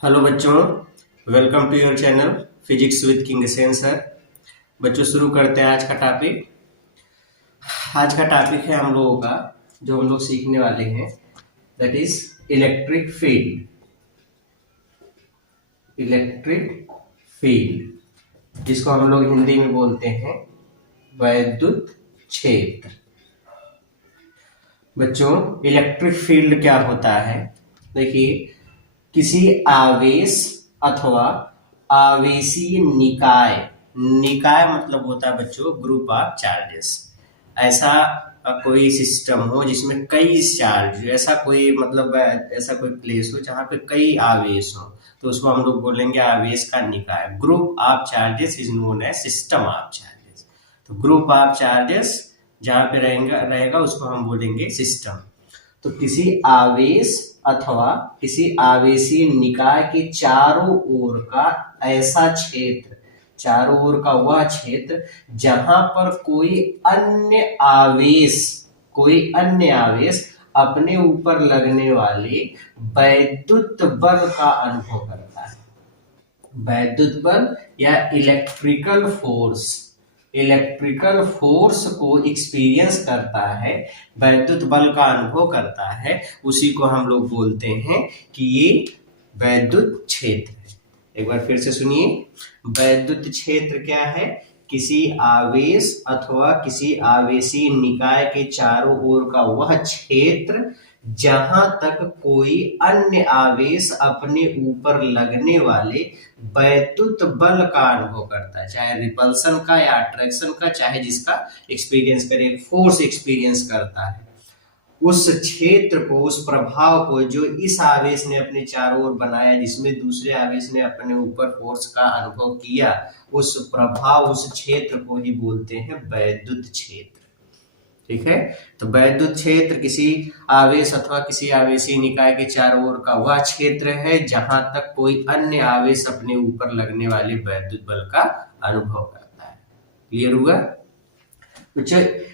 Hello बच्चों, welcome to your channel physics with King Sen sir. बच्चों शुरू करते हैं आज का टॉपिक। आज का टॉपिक है हम लोगों का जो हम लोग सीखने वाले हैं, that is electric field. Electric field जिसको हम लोग हिंदी में बोलते हैं वैद्युत क्षेत्र। बच्चों इलेक्ट्रिक फील्ड क्या होता है? देखिए, किसी आवेश अथवा आवेशीय निकाय, निकाय मतलब होता है बच्चों ग्रुप ऑफ चार्जेस। ऐसा कोई सिस्टम हो जिसमें कई चार्ज, ऐसा कोई मतलब ऐसा कोई प्लेस हो जहां पे कई आवेश हो, तो उसको हम लोग बोलेंगे आवेश का निकाय। Group of charges is known as system of charges. तो ग्रुप ऑफ चार्जेस जहां पे रहेगा उसको हम बोलेंगे सिस्टम। तो किसी आवेश अथवा किसी आवेशीय निकाय के चारों ओर का ऐसा क्षेत्र, चारों ओर का वह क्षेत्र जहां पर कोई अन्य आवेश अपने ऊपर लगने वाले वैद्युत बल का अनुभव करता है। वैद्युत बल या इलेक्ट्रिकल फोर्स को एक्सपीरियंस करता है, वैद्युत बल का अनुभव करता है, उसी को हम लोग बोलते हैं कि ये वैद्युत क्षेत्र है। एक बार फिर से सुनिए, वैद्युत क्षेत्र क्या है? किसी आवेश अथवा किसी आवेशीय निकाय के चारों ओर का वह क्षेत्र जहां तक कोई अन्य आवेश अपने ऊपर लगने वाले वैद्युत बल का अनुभव करता है, चाहे रिपल्सन का या अट्रैक्शन का, चाहे जिसका एक्सपीरियंस करे, फोर्स एक्सपीरियंस करता है। उस क्षेत्र को, उस प्रभाव को जो इस आवेश ने अपने चारों ओर बनाया, जिसमें दूसरे आवेश ने अपने ऊपर फोर्स का अनुभव किया, उस प्रभाव, उस क्षेत्र को ही बोलते हैं वैद्युत क्षेत्र। ठीक है, तो वैद्युत क्षेत्र किसी आवेश अथवा किसी आवेशीय निकाय के चारों ओर का वह क्षेत्र है जहां तक कोई अन्य आवेश अपने ऊपर लगने वाले वैद्युत बल का अनुभव करता है। क्लियर हुआ? तो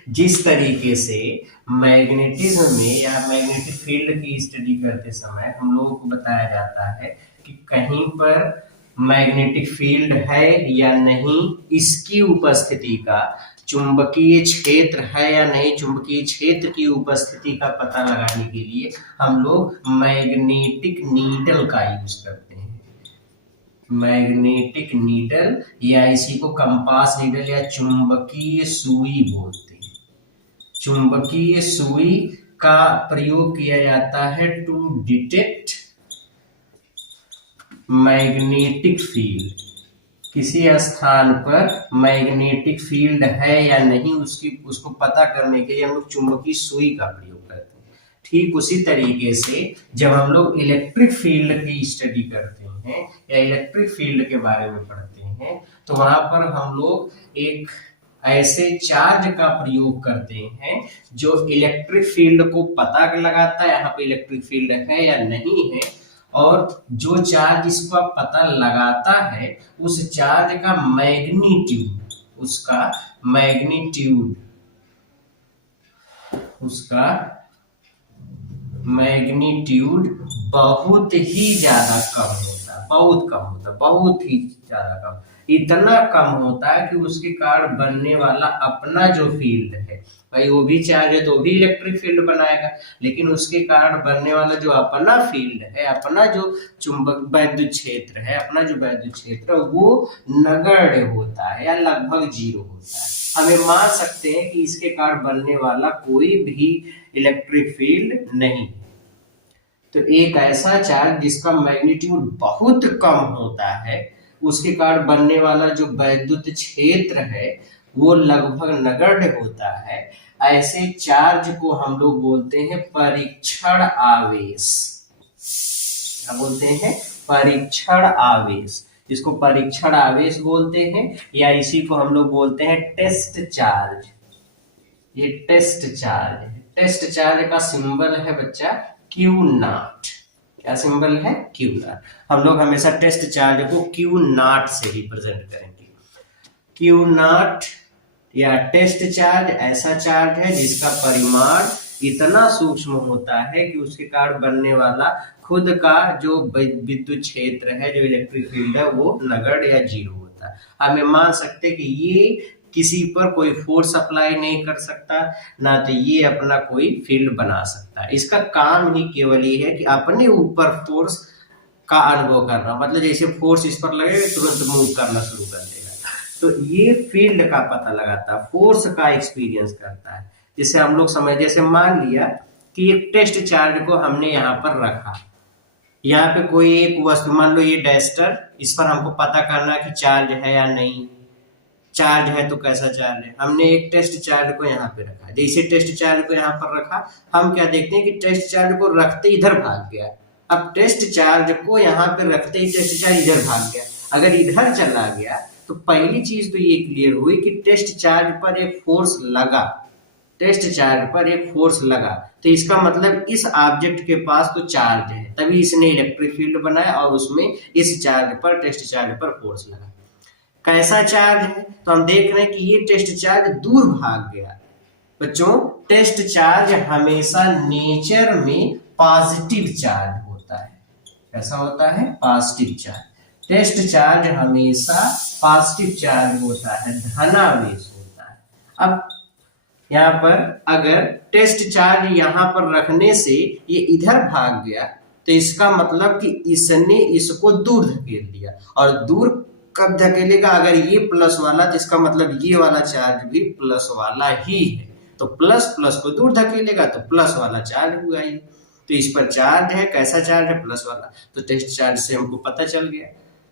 जिस तरीके से मैग्नेटिज्म में या मैग्नेटिक फील्ड की स्टडी करते समय हम लोगों को बताया जाता है कि कहीं पर मैग्नेटिक फील्ड है या नहीं, इसकी उपस्थिति का, चुंबकीय क्षेत्र है या नहीं, चुंबकीय क्षेत्र की उपस्थिति का पता लगाने के लिए हम लोग मैग्नेटिक नीडल का यूज करते हैं। मैग्नेटिक नीडल या इसी को कंपास नीडल या चुंबकीय सुई बोलते हैं। चुंबकीय सुई का प्रयोग किया जाता है टू डिटेक्ट मैग्नेटिक फील्ड। किसी स्थान पर मैग्नेटिक फील्ड है या नहीं, उसको पता करने के लिए हम लोग चुंबकीय सुई का प्रयोग करते हैं। ठीक उसी तरीके से जब हम लोग इलेक्ट्रिक फील्ड की स्टडी करते हैं या इलेक्ट्रिक फील्ड के बारे में पढ़ते हैं, तो वहां पर हम लोग एक ऐसे चार्ज का प्रयोग करते हैं जो इलेक्ट्रिक फील्ड को पता लगाता है, यहाँ पे इलेक्ट्रिक फील्ड है या नहीं है, और जो चार्ज इसका पता लगाता है उस चार्ज का मैग्नीट्यूड बहुत ही ज्यादा कम होता है, बहुत ही ज्यादा कम, इतना कम होता है कि उसके कारण बनने वाला अपना जो फील्ड है, भाई वो भी चार्ज है तो भी इलेक्ट्रिक फील्ड बनाएगा, लेकिन उसके कारण बनने वाला जो अपना फील्ड है, अपना जो चुंबक वैद्युत क्षेत्र है, अपना जो वैद्युत क्षेत्र वो नगण्य होता है या लगभग जीरो होता है। हमें मान सकते हैं कि इसके कारण बनने वाला कोई भी इलेक्ट्रिक फील्ड नहीं। तो एक ऐसा चार्ज जिसका मैग्नीट्यूड बहुत कम होता है, उसके कारण बनने वाला जो वैद्युत क्षेत्र है वो लगभग नगण्य होता है, ऐसे चार्ज को हम लोग बोलते हैं परीक्षण आवेश। क्या बोलते हैं? परीक्षण आवेश। जिसको परीक्षण आवेश बोलते हैं या इसी को हम लोग बोलते हैं टेस्ट चार्ज। ये टेस्ट चार्ज है। टेस्ट चार्ज का सिंबल है बच्चा Q0। क्या सिंबल है? Q0। हम लोग हमेशा टेस्ट चार्ज को Q0 से रिप्रेजेंट करेंगे। Q0 या टेस्ट चार्ज ऐसा चार्ज है जिसका परिमाण इतना सूक्ष्म होता है कि उसके कारण बनने वाला खुद का जो विद्युत क्षेत्र है, जो इलेक्ट्रिक फील्ड है, वो नगण्य या जीरो होता है। हमें मान सकते हैं कि ये किसी पर कोई फोर्स अप्लाई नहीं कर सकता, ना तो ये अपना कोई फील्ड बना सकता। इसका काम ही केवल ये है कि अपने ऊपर फोर्स का अनुभव करना, मतलब जैसे फोर्स इस पर लगेगा तुरंत मूव करना शुरू कर देगा। तो ये फील्ड का पता लगाता है, फोर्स का एक्सपीरियंस करता है। जैसे हम लोग समझ, जैसे मान लिया कि एक टेस्ट चार्ज को हमने यहाँ पर रखा, यहाँ पे कोई एक वस्तु, मान लो ये डस्टर, इस पर हमको पता करना है कि चार्ज है या नहीं, चार्ज है तो कैसा चार्ज है। हमने एक टेस्ट चार्ज को यहाँ पे रखा, जैसे टेस्ट चार्ज को यहाँ पर रखा, हम क्या देखते हैं कि टेस्ट चार्ज को रखते इधर भाग गया। अब टेस्ट चार्ज को यहाँ पे रखते ही टेस्ट चार्ज इधर भाग गया। अगर इधर चला गया तो पहली चीज तो ये क्लियर हुई कि टेस्ट चार्ज पर एक फोर्स लगा, टेस्ट चार्ज पर एक फोर्स लगा, तो इसका मतलब इस ऑब्जेक्ट के पास तो चार्ज है, तभी इसने इलेक्ट्रिक फील्ड बनाया और उसमें इस चार्ज पर, टेस्ट चार्ज पर फोर्स लगा। कैसा चार्ज है, तो हम देख रहे हैं कि ये टेस्ट चार्ज दूर भाग गया। बच्चों, टेस्ट चार्ज हमेशा नेचर में पॉजिटिव चार्ज होता है। कैसा होता है? Positive charge. टेस्ट चार्ज हमेशा पॉजिटिव चार्ज होता है, धनावेश होता है। अब यहाँ पर अगर टेस्ट चार्ज यहाँ पर रखने से ये इधर भाग गया, तो इसका मतलब कि इसने इसको दूर धकेल दिया, और दूर कब धकेलेगा? अगर ये प्लस वाला, तो इसका मतलब ये वाला चार्ज भी प्लस वाला ही है, तो प्लस प्लस को दूर धकेलेगा तो प्लस वाला चार्ज हुआ ही। तो इस पर चार्ज है, कैसा चार्ज है? प्लस वाला। तो टेस्ट चार्ज से हमको पता चल गया।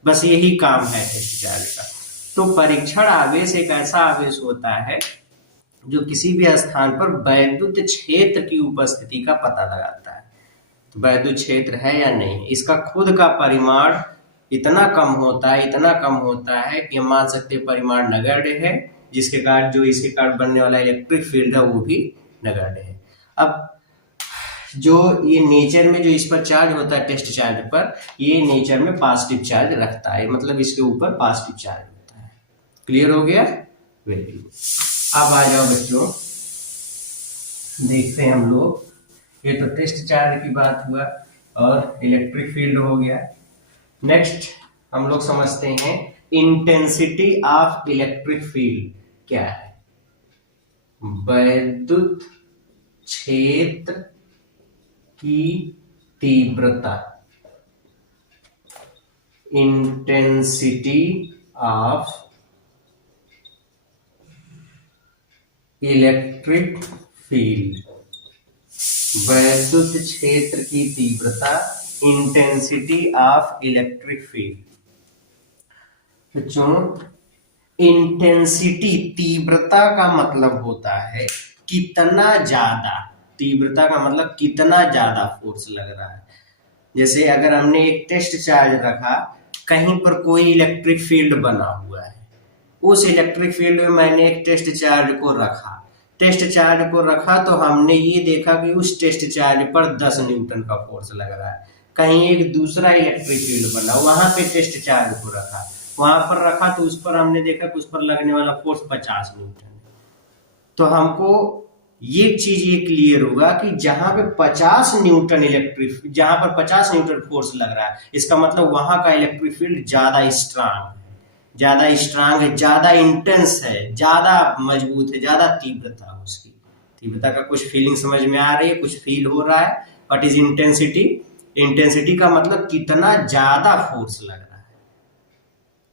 बस यही काम है टेस्ट चार्ज का। तो परीक्षण आवेश एक ऐसा आवेश होता है जो किसी भी स्थान पर वैद्युत क्षेत्र की उपस्थिति का पता लगाता है। तो वैद्युत क्षेत्र है या नहीं, इसका खुद का परिमाण इतना कम होता है, इतना कम होता है कि हम मान सकते हैं परिमाण नगण्य है, जिसके कारण जो इसके कारण बनने वाला इलेक्ट्रिक फील्ड है वो भी नगण्य है। अब जो ये नेचर में जो इस पर चार्ज होता है टेस्ट चार्ज पर, ये नेचर में पॉजिटिव चार्ज रखता है, मतलब इसके ऊपर पॉजिटिव चार्ज होता है। क्लियर हो गया? Very good. अब आ जाओ बच्चों, देखते हैं हम लोग, ये तो टेस्ट चार्ज की बात हुआ और इलेक्ट्रिक फील्ड हो गया। नेक्स्ट हम लोग समझते हैं इंटेंसिटी ऑफ इलेक्ट्रिक फील्ड क्या है। वैद्युत क्षेत्र की तीव्रता, इंटेंसिटी ऑफ इलेक्ट्रिक फील्ड, वैद्युत क्षेत्र की तीव्रता, इंटेंसिटी ऑफ इलेक्ट्रिक फील्ड। बच्चों, इंटेंसिटी, तीव्रता का मतलब होता है कितना ज्यादा, तीव्रता का मतलब कितना ज्यादा फोर्स लग रहा है। जैसे अगर हमने एक टेस्ट चार्ज रखा, कहीं पर कोई इलेक्ट्रिक फील्ड बना हुआ है, उस इलेक्ट्रिक फील्ड में मैंने एक टेस्ट चार्ज को रखा, टेस्ट चार्ज को रखा तो हमने ये देखा कि उस टेस्ट चार्ज पर 10 न्यूटन का फोर्स लग रहा है। कहीं एक दूसरा इलेक्ट्रिक फील्ड बना, वहां पे टेस्ट चार्ज को रखा, वहां पर रखा तो उस पर हमने देखा कि उस पर लगने वाला फोर्स 50 न्यूटन है। तो हमको ये चीज ये क्लियर होगा कि जहां पे 50 न्यूटन इलेक्ट्रिक, जहां पर 50 न्यूटन फोर्स लग रहा है, इसका मतलब वहां का इलेक्ट्रिक फील्ड ज्यादा स्ट्रांग है, ज्यादा स्ट्रांग है, ज्यादा इंटेंस है, ज्यादा मजबूत है, ज्यादा तीव्रता है उसकी। तीव्रता का कुछ फीलिंग समझ में आ रही है, कुछ फील हो रहा है। What is intensity? इंटेंसिटी का मतलब कितना ज्यादा फोर्स लग रहा है,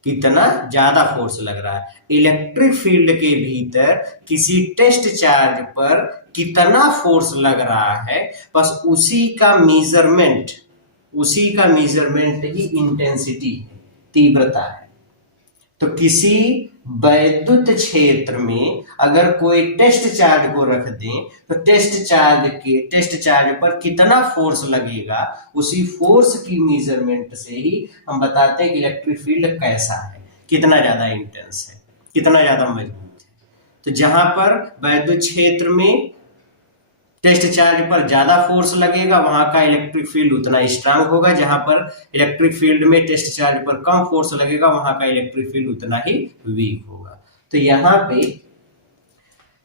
कितना ज्यादा फोर्स लग रहा है। इलेक्ट्रिक फील्ड के भीतर किसी टेस्ट चार्ज पर कितना फोर्स लग रहा है, बस उसी का मेजरमेंट, उसी का मेजरमेंट ही इंटेंसिटी, तीव्रता है। तो किसी वैद्युत क्षेत्र में अगर कोई टेस्ट चार्ज को रख दें, तो टेस्ट चार्ज पर कितना फोर्स लगेगा, उसी फोर्स की मेजरमेंट से ही हम बताते हैं कि इलेक्ट्रिक फील्ड कैसा है, कितना ज्यादा इंटेंस है, कितना ज्यादा मजबूत है। तो जहां पर वैद्युत क्षेत्र में टेस्ट चार्ज पर ज्यादा फोर्स लगेगा, वहां का इलेक्ट्रिक फील्ड उतना स्ट्रांग होगा। जहां पर इलेक्ट्रिक फील्ड में टेस्ट चार्ज पर कम फोर्स लगेगा, वहां का इलेक्ट्रिक फील्ड उतना ही वीक होगा। तो यहाँ पे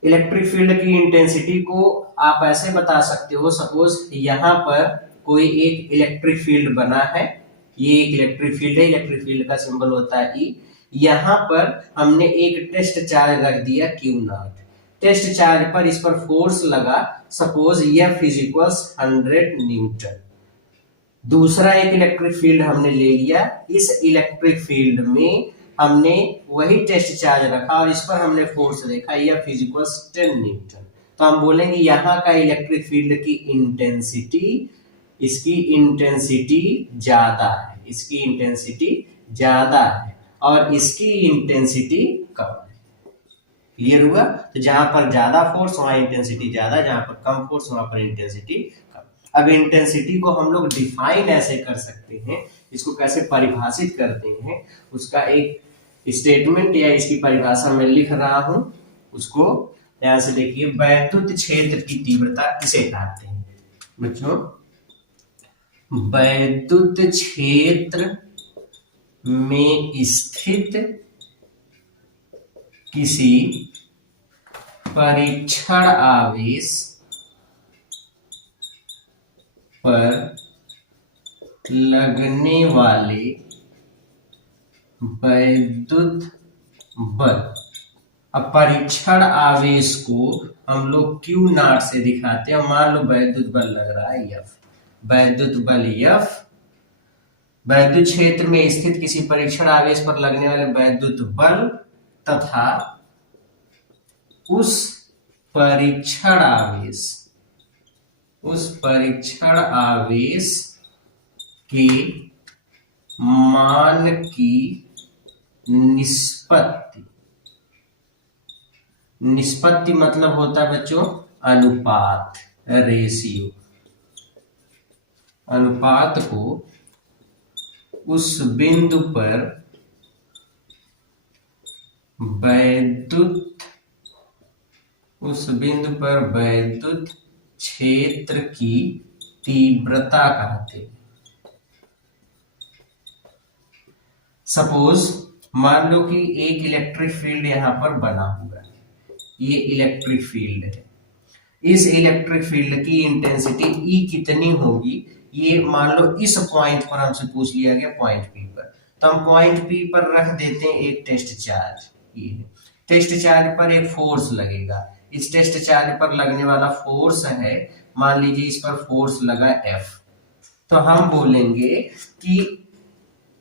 इलेक्ट्रिक फील्ड की इंटेंसिटी को आप ऐसे बता सकते हो, सपोज यहाँ पर कोई एक इलेक्ट्रिक फील्ड बना है, ये एक इलेक्ट्रिक फील्ड है, इलेक्ट्रिक फील्ड का सिंबल होता है ई। यहाँ पर हमने एक टेस्ट चार्ज रख दिया Q0। टेस्ट चार्ज पर इस पर फोर्स लगा, suppose F is equals 100 Newton. दूसरा एक इलेक्ट्रिक फील्ड हमने ले लिया, इस इलेक्ट्रिक फील्ड में हमने वही टेस्ट चार्ज रखा और इस पर हमने फोर्स देखा F इज इक्वल्स 10 न्यूटन। तो हम बोलेंगे यहाँ का इलेक्ट्रिक फील्ड की इंटेंसिटी, इसकी इंटेंसिटी ज्यादा है, इसकी इंटेंसिटी ज्यादा है और इसकी इंटेंसिटी कम है। क्लियर हुआ? तो जहां पर ज्यादा फोर्स वहां इंटेंसिटी ज्यादा, जहां पर कम फोर्स वहां पर इंटेंसिटी कम। अब इंटेंसिटी को हम लोग डिफाइन ऐसे कर सकते हैं, इसको कैसे परिभाषित करते हैं, उसका एक स्टेटमेंट या इसकी परिभाषा में लिख रहा हूं, उसको ध्यान से देखिए। वैद्युत क्षेत्र की तीव्रता किसे कहते हैं बच्चों? वैद्युत क्षेत्र में स्थित किसी परीक्षण आवेश पर लगने वाले वैद्युत बल। अब परीक्षण आवेश को हम लोग Q0 से दिखाते हैं। मान लो वैद्युत बल लग रहा है F, वैद्युत बल F, वैद्युत क्षेत्र में स्थित किसी परीक्षण आवेश पर लगने वाले वैद्युत बल तथा उस परीक्षण आवेश के मान की निष्पत्ति मतलब होता है बच्चों अनुपात, रेशियो। अनुपात को उस बिंदु पर वैद्युत क्षेत्र की तीव्रता कहते हैं। सपोज मान लो कि एक इलेक्ट्रिक फील्ड यहां पर बना हुआ है, ये इलेक्ट्रिक फील्ड है। इस इलेक्ट्रिक फील्ड की इंटेंसिटी E कितनी होगी, ये मान लो इस पॉइंट पर हमसे पूछ लिया गया, पॉइंट P पर। तो हम पॉइंट P पर रख देते हैं एक टेस्ट चार्ज, ये है। टेस्ट चार्ज पर एक फोर्स लगेगा, इस टेस्ट चार्ज पर लगने वाला फोर्स है, मान लीजिए इस पर फोर्स लगा F। तो हम बोलेंगे कि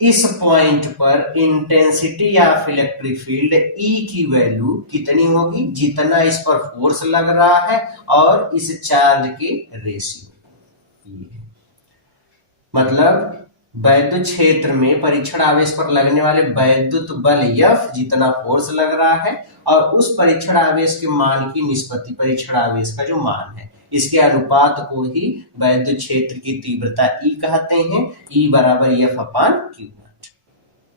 इस पॉइंट पर intensity of electric field E की वैल्यू कितनी होगी, जितना इस पर फोर्स लग रहा है और इस चार्ज के रेशियो। मतलब वैद्युत क्षेत्र में परीक्षण आवेश पर लगने वाले वैद्युत बल F जितना फोर्स लग रहा है और उस परीक्षण आवेश के मान की निष्पत्ति, परीक्षण आवेश का जो मान है, इसके अनुपात को ही वैद्युत क्षेत्र की तीव्रता E कहते हैं। E बराबर F/Q0।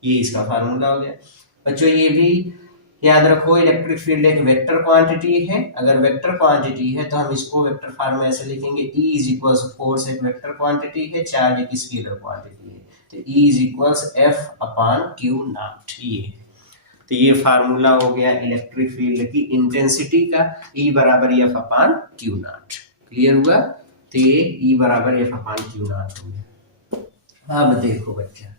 ये इसका फार्मूला हो गया बच्चों। ये भी याद रखो, इलेक्ट्रिक फील्ड एक वेक्टर क्वांटिटी है। अगर वेक्टर क्वांटिटी है तो हम इसको वेक्टर फॉर्म में ऐसे लिखेंगे, E इज इक्वल्स फोर्स एक वेक्टर क्वांटिटी है, चार्ज एक स्केलर क्वांटिटी है, तो E इज इक्वल्स F/Q0। ये तो ये फार्मूला हो गया इलेक्ट्रिक फील्ड की इंटेंसिटी का, E बराबर F/Q0। क्लियर हुआ? तो ये E बराबर F/Q0 हो गया। अब देखो बच्चा,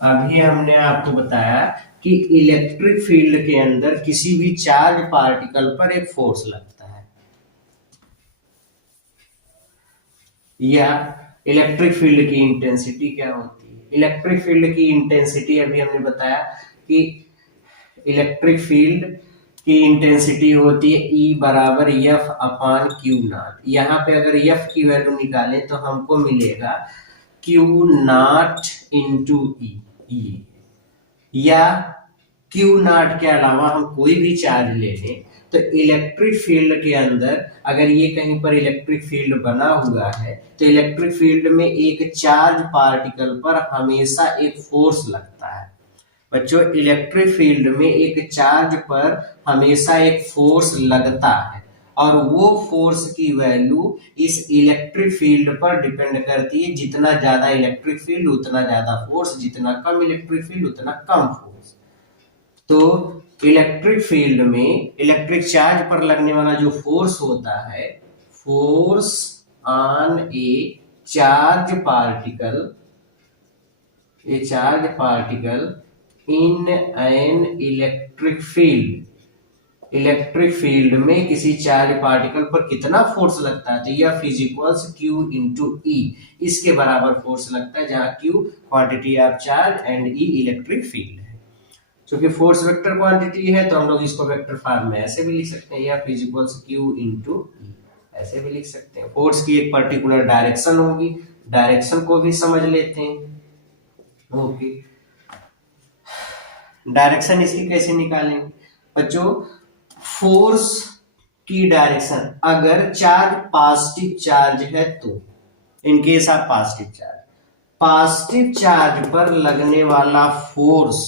अभी हमने आपको बताया कि इलेक्ट्रिक फील्ड के अंदर किसी भी चार्ज पार्टिकल पर एक फोर्स लगता है, या इलेक्ट्रिक फील्ड की इंटेंसिटी क्या होती है। इलेक्ट्रिक फील्ड की इंटेंसिटी अभी हमने बताया कि इलेक्ट्रिक फील्ड की इंटेंसिटी होती है E बराबर F/Q0। यहाँ पे अगर F की वैल्यू निकालें तो हमको मिलेगा Q0 इंटू E, या Q0 के अलावा हम कोई भी चार्ज ले लें तो इलेक्ट्रिक फील्ड के अंदर अगर ये कहीं पर इलेक्ट्रिक फील्ड बना हुआ है तो इलेक्ट्रिक फील्ड में एक चार्ज पार्टिकल पर हमेशा एक फोर्स लगता है। बच्चों इलेक्ट्रिक फील्ड में एक चार्ज पर हमेशा एक फोर्स लगता है और वो फोर्स की वैल्यू इस इलेक्ट्रिक फील्ड पर डिपेंड करती है। जितना ज्यादा इलेक्ट्रिक फील्ड उतना ज्यादा फोर्स, जितना कम इलेक्ट्रिक फील्ड उतना कम फोर्स। तो इलेक्ट्रिक फील्ड में इलेक्ट्रिक चार्ज पर लगने वाला जो फोर्स होता है, force on A charge particle, A charge particle in an electric field, electric field में किसी चार्ज पार्टिकल पर कितना फोर्स लगता है, तो यह फिजिकल्स Q इंटू ई, इसके बराबर फोर्स लगता है, जहां Q quantity of charge and E electric field है। क्योंकि फोर्स वेक्टर क्वांटिटी है तो हम लोग इसको वेक्टर फॉर्म में ऐसे भी लिख सकते हैं, या फिजिकल्स Q इंटू ई, ऐसे भी लिख सकते हैं। फोर्स की एक पर्टिकुलर डायरेक्शन होगी, डायरेक्शन को भी समझ लेते हैं। ओके, डायरेक्शन इसकी कैसे निकालेंगे बच्चों? फोर्स की डायरेक्शन, अगर चार्ज पॉजिटिव चार्ज है तो, in case of positive charge, positive charge पर लगने वाला फोर्स,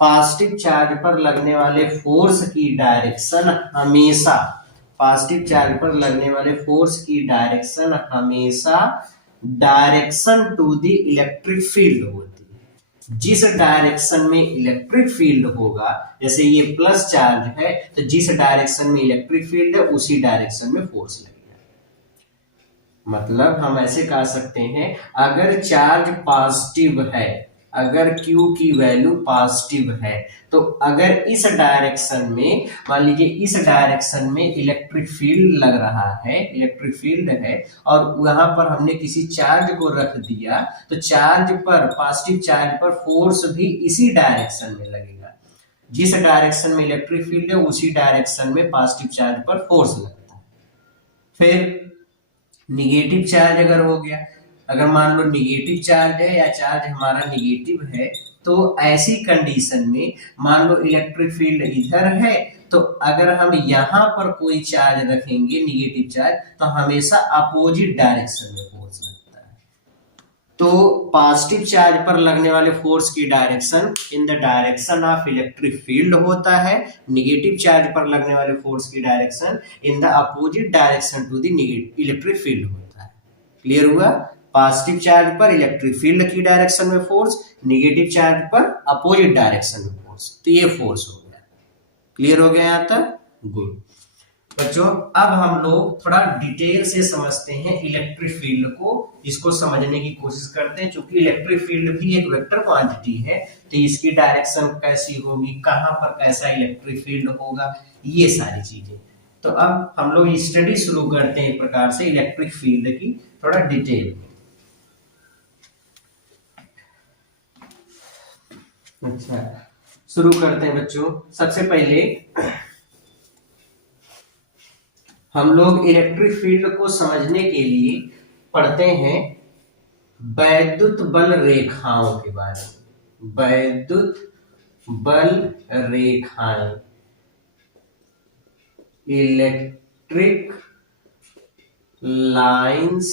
पॉजिटिव चार्ज पर लगने वाले फोर्स की डायरेक्शन हमेशा, पॉजिटिव चार्ज पर लगने वाले फोर्स की डायरेक्शन हमेशा direction to the electric field होती है। जिस डायरेक्शन में इलेक्ट्रिक फील्ड होगा, जैसे ये प्लस चार्ज है तो जिस डायरेक्शन में इलेक्ट्रिक फील्ड है उसी डायरेक्शन में फोर्स लगेगा। मतलब हम ऐसे कह सकते हैं, अगर चार्ज पॉजिटिव है, अगर Q की वैल्यू पॉजिटिव है, तो अगर इस डायरेक्शन में, मान लीजिए इस डायरेक्शन में इलेक्ट्रिक फील्ड लग रहा है, इलेक्ट्रिक फील्ड है, और वहां पर हमने किसी चार्ज को रख दिया, तो चार्ज पर, पॉजिटिव चार्ज पर फोर्स भी इसी डायरेक्शन में लगेगा। जिस डायरेक्शन में इलेक्ट्रिक फील्ड है उसी डायरेक्शन में पॉजिटिव चार्ज पर फोर्स लगता है। फिर निगेटिव चार्ज अगर हो गया, अगर मान लो निगेटिव चार्ज है या चार्ज हमारा निगेटिव है, तो ऐसी कंडीशन में मान लो इलेक्ट्रिक फील्ड इधर है, तो अगर हम यहां पर कोई चार्ज रखेंगे निगेटिव चार्ज, तो हमेशा अपोजिट डायरेक्शन में फोर्स लगता है। तो पॉजिटिव चार्ज पर लगने वाले फोर्स की direction in the direction of electric field होता है, निगेटिव चार्ज पर लगने वाले फोर्स की direction in the opposite direction to the electric field होता है। क्लियर हुआ? पॉजिटिव चार्ज पर इलेक्ट्रिक फील्ड की डायरेक्शन में फोर्स, निगेटिव चार्ज पर अपोजिट डायरेक्शन में फोर्स, तो ये फोर्स हो गया। क्लियर हो गया यहां तक? गुड बच्चों, अब हम लोग थोड़ा डिटेल से समझते हैं इलेक्ट्रिक फील्ड को, इसको समझने की कोशिश करते हैं। क्योंकि इलेक्ट्रिक फील्ड भी एक वेक्टर क्वांटिटी है, तो इसकी डायरेक्शन कैसी होगी, कहां पर कैसा इलेक्ट्रिक फील्ड होगा, ये सारी चीजें। तो अब हम लोग स्टडी शुरू करते हैं एक प्रकार से इलेक्ट्रिक फील्ड की थोड़ा डिटेल। अच्छा, शुरू करते हैं बच्चों। सबसे पहले हम लोग इलेक्ट्रिक फील्ड को समझने के लिए पढ़ते हैं वैद्युत बल रेखाओं के बारे में। वैद्युत बल रेखाएं, इलेक्ट्रिक लाइंस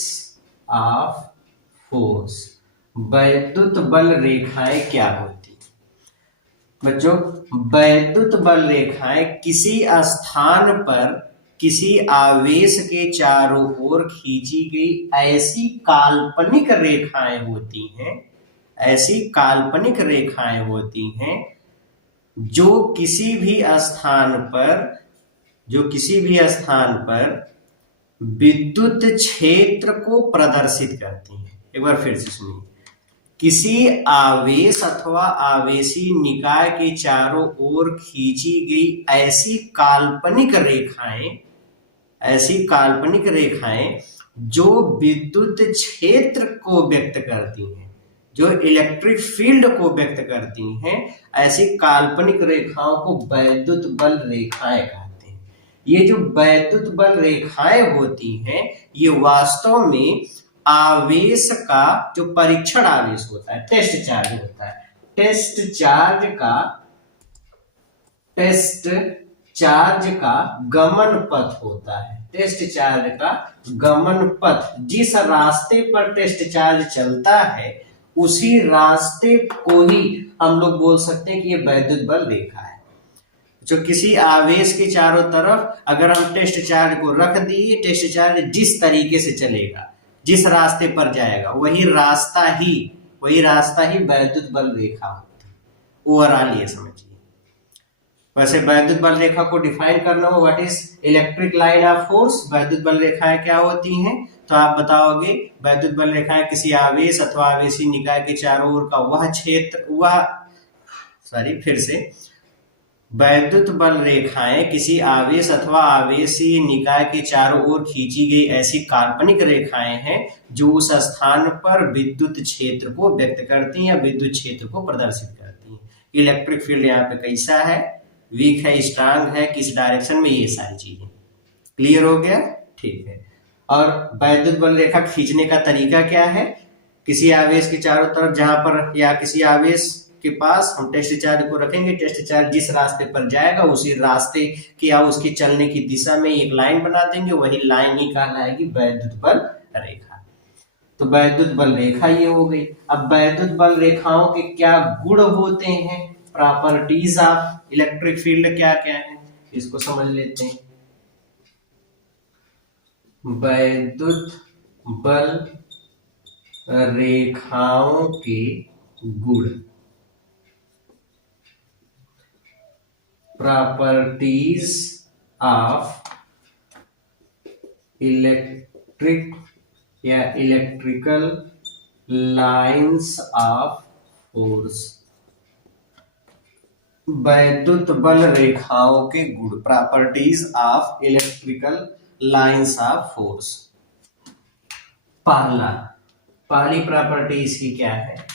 ऑफ फोर्स। वैद्युत बल रेखाएं क्या होती है बच्चों? वैद्युत बल रेखाएं किसी स्थान पर किसी आवेश के चारों ओर खींची गई ऐसी काल्पनिक रेखाएं होती हैं, ऐसी काल्पनिक रेखाएं होती हैं जो किसी भी स्थान पर, जो किसी भी स्थान पर विद्युत क्षेत्र को प्रदर्शित करती हैं। एक बार फिर से सुनिए, किसी आवेश अथवा आवेशी निकाय के चारों ओर खींची गई ऐसी काल्पनिक रेखाएं, ऐसी काल्पनिक रेखाएं जो विद्युत क्षेत्र को व्यक्त करती हैं, जो इलेक्ट्रिक फील्ड को व्यक्त करती हैं, ऐसी काल्पनिक रेखाओं को वैद्युत बल रेखाएं कहते हैं। ये जो वैद्युत बल रेखाएं होती हैं, ये वास्तव में आवेश का जो परीक्षण आवेश होता है, टेस्ट चार्ज होता है, टेस्ट चार्ज का गमन पथ होता है। टेस्ट चार्ज का गमन पथ, जिस रास्ते पर टेस्ट चार्ज चलता है उसी रास्ते को ही हम लोग बोल सकते हैं कि ये वैद्युत बल रेखा है। जो किसी आवेश के चारों तरफ अगर हम टेस्ट चार्ज को रख दिए, टेस्ट चार्ज जिस तरीके से चलेगा, जिस रास्ते पर जाएगा, वही रास्ता ही वैद्युत बल रेखा होता है। ओवरऑल ये समझिए। वैसे वैद्युत बल रेखा को डिफाइन करना हो, what is electric line of force, वैद्युत बल रेखाएं क्या होती हैं, तो आप बताओगे वैद्युत बल रेखाएं किसी आवेश अथवा आवेशी निकाय के चारों ओर का वह क्षेत्र, वैद्युत बल रेखाएं किसी आवेश अथवा आवेशी निकाय के चारों ओर खींची गई ऐसी काल्पनिक रेखाएं हैं जो उस स्थान पर विद्युत क्षेत्र को व्यक्त करती हैं या विद्युत क्षेत्र को प्रदर्शित करती हैं। इलेक्ट्रिक फील्ड यहाँ पे कैसा है, वीक है, स्ट्रांग है, किस डायरेक्शन में, ये सारी चीजें क्लियर हो गया, ठीक है। और वैद्युत बल रेखा खींचने का तरीका क्या है, किसी आवेश के चारों तरफ जहां पर या किसी आवेश के पास हम टेस्ट चार्ज को रखेंगे, टेस्ट चार्ज जिस रास्ते पर जाएगा उसी रास्ते की या उसकी चलने की दिशा में एक लाइन बना देंगे, वही लाइन ही कहलाएगी वैद्युत बल रेखा। तो वैद्युत बल रेखा ये हो गई। अब वैद्युत बल रेखाओं के क्या गुण होते हैं, प्रॉपर्टीज ऑफ इलेक्ट्रिक फील्ड क्या क्या है, इसको समझ लेते हैं। वैद्युत बल रेखाओं के गुण, प्रॉपर्टीज ऑफ इलेक्ट्रिक या इलेक्ट्रिकल लाइंस ऑफ फोर्स। वैद्युत बल रेखाओं के गुण, properties of electrical lines of force. पहली प्रॉपर्टी इसकी क्या है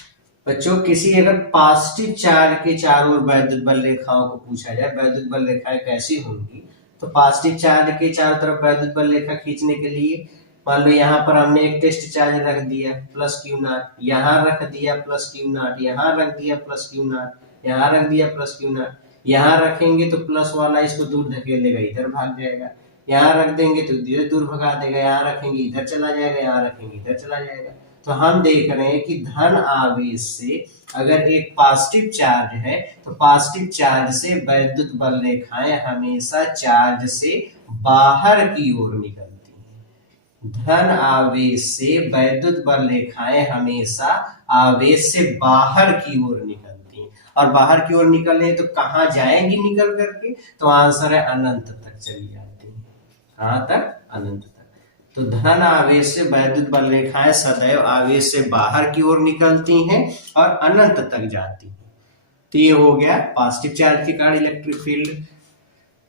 बच्चों, किसी अगर पॉजिटिव चार्ज के चारों ओर वैद्युत बल रेखाओं को पूछा जाए, वैद्युत बल रेखाएं कैसी होंगी, तो पॉजिटिव चार्ज के चारों तरफ वैद्युत बल रेखा खींचने के लिए मान लो यहाँ पर हमने एक टेस्ट चार्ज रख दिया प्लस क्यू नॉट, यहाँ रख दिया प्लस क्यू नॉट, यहाँ रख दिया प्लस क्यू नॉट, यहाँ रख दिया प्लस क्यू नॉट। यहाँ रखेंगे तो प्लस वाला इसको दूर धकेल देगा, इधर भाग जाएगा, यहाँ रख देंगे तो धीरे दूर भगा देगा, यहाँ रखेंगे इधर चला जाएगा, यहाँ रखेंगे इधर चला जाएगा। तो हम देख रहे हैं कि धन आवेश से अगर एक पॉजिटिव चार्ज है तो पॉजिटिव चार्ज से वैद्युत बल रेखाएं हमेशा चार्ज से बाहर की ओर निकलती हैं। धन आवेश से वैद्युत बल रेखाएं हमेशा आवेश से बाहर की ओर निकलती हैं, और बाहर की ओर निकल रहे हैं तो कहाँ जाएंगी निकल करके, तो आंसर है अनंत तक चली जाती है। कहां तक, अनंत तक। तो धन आवेश से वैद्युत बल रेखाएं सदैव आवेश से बाहर की ओर निकलती हैं और अनंत तक जाती हैं। तो ये हो गया पॉजिटिव चार्ज के कारण electric field,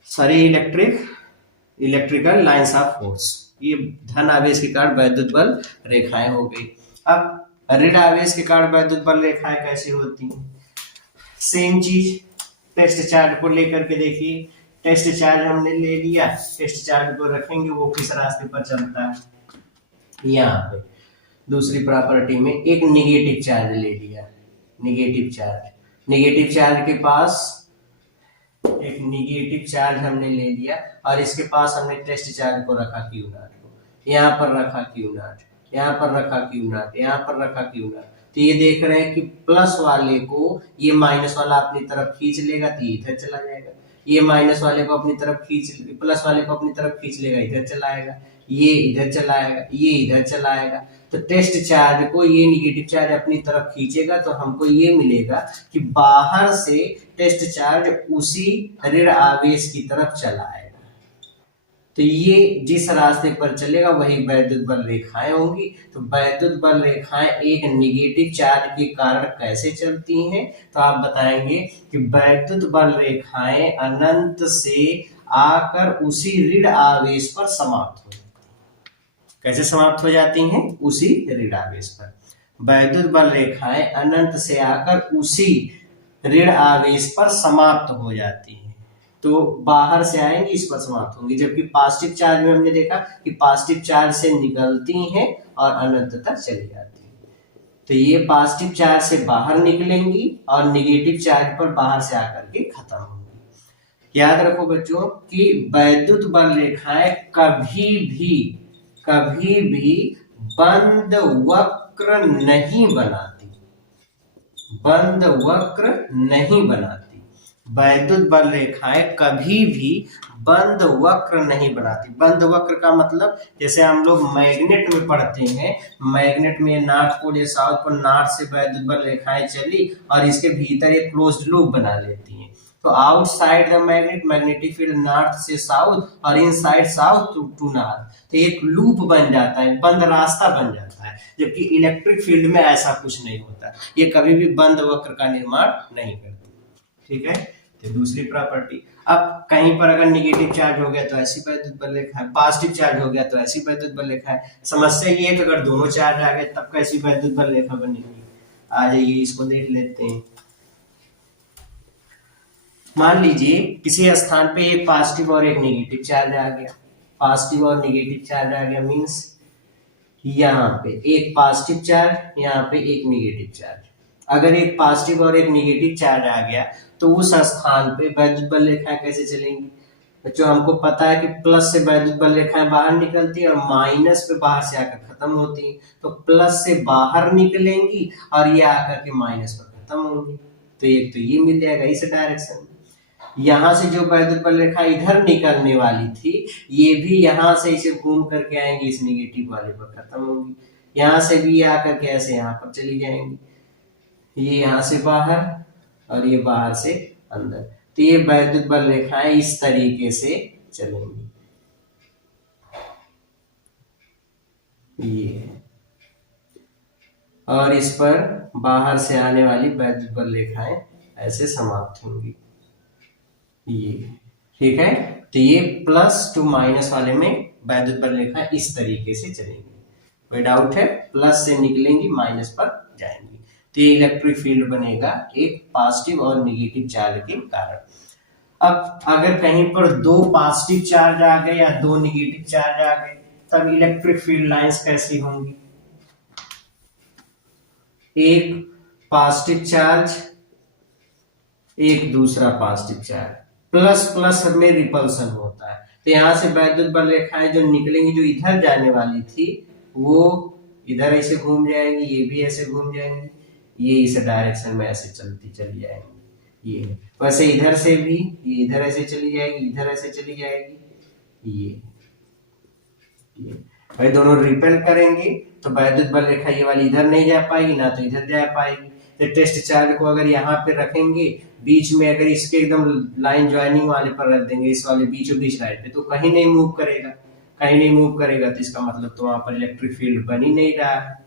sorry electrical lines of force, ये धन आवेश के कारण वैद्युत बल रेखाएं हो गई। अब ऋण आवेश के कारण वैद्युत बल रेखाएं कैसी होती हैं, सेम चीज टेस्ट चार्ज को लेकर के देखिए। टेस्ट चार्ज हमने ले लिया, टेस्ट चार्ज को रखेंगे, वो किस रास्ते पर चलता है, यहाँ पे। दूसरी प्रॉपर्टी में एक निगेटिव चार्ज ले लिया, निगेटिव चार्ज के पास एक निगेटिव चार्ज हमने ले लिया और इसके पास हमने टेस्ट चार्ज को रखा क्यू नॉट को, यहाँ पर रखा क्यू नॉट, यहाँ पर रखा क्यू नॉट, यहाँ पर रखा क्यू नॉट। तो ये देख रहे हैं कि प्लस वाले को ये माइनस वाला अपनी तरफ खींच लेगा तो इधर चला जाएगा, ये माइनस वाले को अपनी तरफ प्लस वाले को अपनी तरफ खींच लेगा, इधर चला आएगा, ये इधर चला आएगा, ये इधर चला आएगा। तो टेस्ट चार्ज को ये निगेटिव चार्ज अपनी तरफ खींचेगा तो हमको ये मिलेगा कि बाहर से टेस्ट चार्ज उसी ऋण आवेश की तरफ चला आएगा। तो ये जिस रास्ते पर चलेगा वही वैद्युत बल रेखाएं होंगी। तो वैद्युत बल रेखाएं एक निगेटिव चार्ज के कारण कैसे चलती हैं, तो आप बताएंगे कि वैद्युत बल रेखाएं अनंत से आकर उसी ऋण आवेश पर समाप्त हो जाती हैं। कैसे समाप्त हो जाती हैं, उसी ऋण आवेश पर। वैद्युत बल रेखाएं अनंत से आकर उसी ऋण आवेश पर समाप्त हो जाती हैं। तो बाहर से आएंगी, इस पर समाप्त होंगी, जबकि पॉजिटिव चार्ज में हमने देखा कि पॉजिटिव चार्ज से निकलती हैं और अनंत तक चली जाती हैं। तो ये पॉजिटिव चार्ज से बाहर निकलेंगी और निगेटिव चार्ज पर बाहर से आकर के खत्म होंगी। याद रखो बच्चों कि वैद्युत बल रेखाएं कभी भी बंद वक्र नहीं बनाती, वैद्युत बल रेखाएं कभी भी बंद वक्र नहीं बनाती। बंद वक्र का मतलब जैसे हम लोग मैग्नेट में पढ़ते हैं, मैग्नेट में नॉर्थ पोल या साउथ पोल, नॉर्थ से वैद्युत बल रेखाएं चली और इसके भीतर एक क्लोज्ड लूप बना लेती हैं। तो outside the magnet magnetic field north से साउथ और इनसाइड साउथ टू नॉर्थ, तो एक लूप बन जाता है, बंद रास्ता बन जाता है। जबकि इलेक्ट्रिक फील्ड में ऐसा कुछ नहीं होता, ये कभी भी बंद वक्र का निर्माण नहीं करती। ठीक है, तो दूसरी प्रॉपर्टी, अब कहीं पर अगर निगेटिव चार्ज हो गया तो ऐसी वैद्युत बल रेखा है, पॉजिटिव चार्ज हो गया तो ऐसी वैद्युत बल रेखा है। समस्या ये है कि अगर दोनों चार्ज आ गए तब कैसी वैद्युत बल रेखा बनेगी। आ जाइए इसको देख लेते हैं। मान लीजिए किसी स्थान पे एक पॉजिटिव और एक नेगेटिव चार्ज आ गया, पॉजिटिव और नेगेटिव चार्ज आ गया मींस यहाँ पे एक पॉजिटिव चार्ज, यहाँ पे एक नेगेटिव चार्ज। अगर एक पॉजिटिव और एक नेगेटिव चार्ज आ गया तो उस स्थान पे वैद्युत बल रेखाएं कैसे चलेंगी। बच्चों हमको पता है कि प्लस से वैद्युत बल रेखाएं बाहर निकलती है और माइनस पे बाहर से आकर खत्म होती है। तो प्लस से बाहर निकलेंगी और ये आकर के माइनस पर खत्म होंगी। तो एक तो ये मिल जाएगा इस डायरेक्शन में। यहाँ से जो वैद्युत बल रेखा इधर निकलने वाली थी, ये भी यहाँ से इसे घूम करके आएंगी, इस निगेटिव वाले पर खत्म होंगी। यहाँ से भी आकर के ऐसे यहाँ पर चली जाएंगी, ये यहाँ से बाहर और ये बाहर से अंदर। तो ये वैद्युत बल रेखाएं इस तरीके से चलेंगी। ये और इस पर बाहर से आने वाली वैद्युत बल रेखाएं ऐसे समाप्त होंगी। ये ठीक है, तो ये प्लस टू माइनस वाले में वैद्युत बल रेखा इस तरीके से चलेंगी। कोई डाउट है, प्लस से निकलेंगी माइनस पर जाएंगी। तो ये इलेक्ट्रिक फील्ड बनेगा एक पॉजिटिव और नेगेटिव चार्ज के कारण। अब अगर कहीं पर दो पॉजिटिव चार्ज आ गए या दो नेगेटिव चार्ज आ गए तब इलेक्ट्रिक फील्ड लाइंस कैसी होंगी। एक पॉजिटिव चार्ज, एक दूसरा पॉजिटिव चार्ज, प्लस प्लस में रिपल्सन होता है। तो यहाँ से वैद्युत बल रेखाएं जो निकलेंगी, जो इधर जाने वाली थी वो इधर ऐसे घूम जाएंगी, ये भी ऐसे घूम जाएंगी, ये इस डायरेक्शन में ऐसे चलती चली जाएंगी। ये वैसे इधर से भी ये इधर ऐसे चली जाएगी, इधर ऐसे चली जाएगी। ये भाई दोनों रिपेल करेंगे तो वैद्युत बल रेखा ये वाली इधर नहीं जा पाएगी, ना तो इधर जा पाएगी। तो टेस्ट चार्ज को अगर यहाँ पे रखेंगे बीच में, अगर इसके एकदम लाइन ज्वाइनिंग वाले पर रख देंगे, इस वाले बीचों बीच लाइन पे, तो कहीं नहीं मूव करेगा, कहीं नहीं मूव करेगा। तो इसका मतलब तो वहां पर इलेक्ट्रिक फील्ड बन ही नहीं रहा है।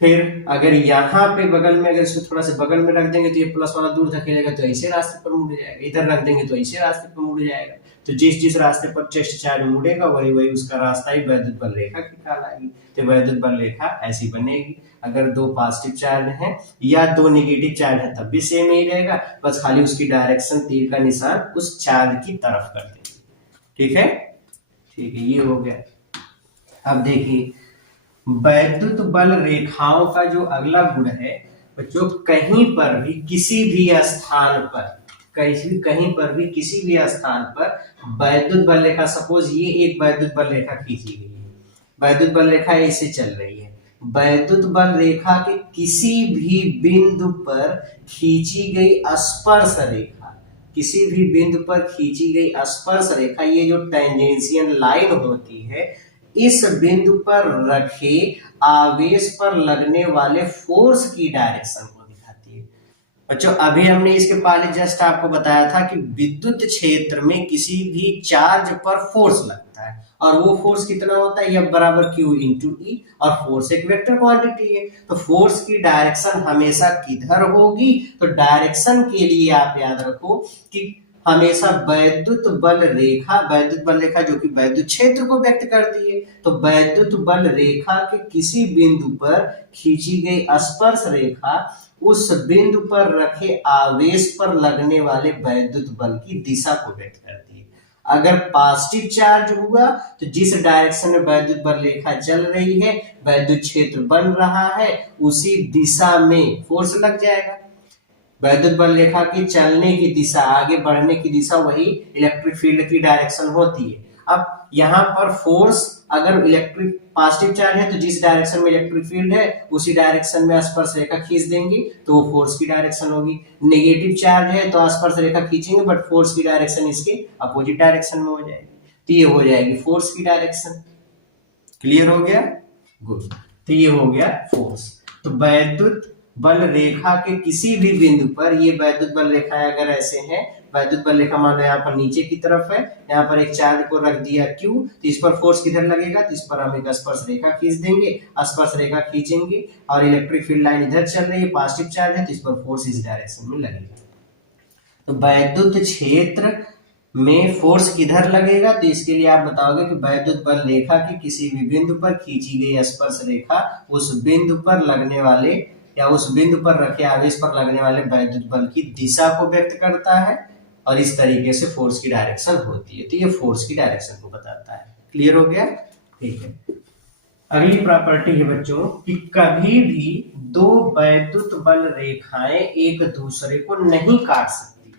फिर अगर यहाँ पे बगल में, अगर इसको थोड़ा सा बगल में रख देंगे तो ये प्लस वाला दूर धकेलेगा, तो ऐसे रास्ते पर मुड़ जाएगा। इधर रख देंगे तो ऐसे रास्ते पर मुड़ जाएगा। तो जिस जिस रास्ते पर टेस्ट चार्ज मुड़ेगा वही वही उसका रास्ता ही वैद्युत बल रेखा कहलाएगी। तो वैद्युत बल रेखा ऐसी बनेगी। अगर दो पॉजिटिव चार्ज हैं या दो नेगेटिव चार्ज है तब भी सेम ही रहेगा, बस खाली उसकी डायरेक्शन तीर का निशान उस चार्ज की तरफ कर देंगे। ठीक है, ठीक है, ये हो गया। अब देखिए वैद्युत बल रेखाओं का जो अगला गुण है बच्चों, कहीं पर भी किसी भी स्थान पर, कहीं पर भी किसी भी स्थान पर वैद्युत बल रेखा, सपोज ये एक वैद्युत बल रेखा खींची गई है, वैद्युत बल रेखा ऐसे चल रही है, वैद्युत बल रेखा के किसी भी बिंदु पर खींची गई स्पर्श रेखा, किसी भी बिंदु पर खींची गई स्पर्श रेखा, ये जो टेंजेंशियल लाइन होती है, इस बिंदु पर रखे आवेश पर लगने वाले फोर्स की डायरेक्शन को दिखाती है। बच्चों अभी हमने इसके पहले जस्ट आपको बताया था कि विद्युत क्षेत्र में किसी भी चार्ज पर फोर्स लगता है और वो फोर्स कितना होता है, F बराबर Q इंटू E, और फोर्स एक वेक्टर क्वांटिटी है। तो फोर्स की डायरेक्शन हमेशा किधर होगी, तो डायरेक्शन के लिए आप याद रखो कि हमेशा वैद्युत बल रेखा जो कि वैद्युत क्षेत्र को व्यक्त करती है, तो वैद्युत बल रेखा के किसी बिंदु पर खींची गई स्पर्श रेखा उस बिंदु पर रखे आवेश पर लगने वाले वैद्युत बल की दिशा को व्यक्त करती है। अगर पॉजिटिव चार्ज हुआ तो जिस डायरेक्शन में वैद्युत बल रेखा चल रही है, वैद्युत क्षेत्र बन रहा है, उसी दिशा में फोर्स लग जाएगा। वैद्युत बल रेखा की चलने की दिशा, आगे बढ़ने की दिशा वही इलेक्ट्रिक फील्ड की डायरेक्शन होती है। अब यहाँ पर फोर्स अगर इलेक्ट्रिक पॉजिटिव चार्ज है तो जिस डायरेक्शन में इलेक्ट्रिक फील्ड है उसी डायरेक्शन में स्पर्श रेखा खींच देंगे तो वो फोर्स की डायरेक्शन होगी। नेगेटिव चार्ज है तो स्पर्श रेखा खींचेंगे बट फोर्स की डायरेक्शन इसके अपोजिट डायरेक्शन में हो जाएगी, तो ये हो जाएगी फोर्स की डायरेक्शन। क्लियर हो गया? गुड। तो ये हो गया फोर्स। तो वैद्युत बल रेखा के किसी भी बिंदु पर, ये वैद्युत बल रेखाएं अगर ऐसे हैं, वैद्युत बल रेखा मान लो यहाँ पर नीचे की तरफ है, यहाँ पर एक चार्ज को रख दिया Q, तो इस पर फोर्स किधर लगेगा, तो इस पर हम एक स्पर्श रेखा खींच देंगे, स्पर्श रेखा खींचेंगे और इलेक्ट्रिक फील्ड लाइन इधर चल रही है, पॉजिटिव चार्ज है तो इस पर फोर्स इस डायरेक्शन में लगेगा। तो वैद्युत क्षेत्र में फोर्स किधर लगेगा, तो इसके लिए आप बताओगे कि वैद्युत बल रेखा के किसी भी बिंदु पर खींची गई स्पर्श रेखा उस बिंदु पर लगने वाले या उस बिंदु पर रखे आवेश पर लगने वाले वैद्युत बल की दिशा को व्यक्त करता है और इस तरीके से फोर्स की डायरेक्शन होती है। तो ये फोर्स की डायरेक्शन को बताता है। क्लियर हो गया? ठीक है। अगली प्रॉपर्टी है बच्चों कि कभी भी दो वैद्युत बल रेखाएं एक दूसरे को नहीं काट सकती।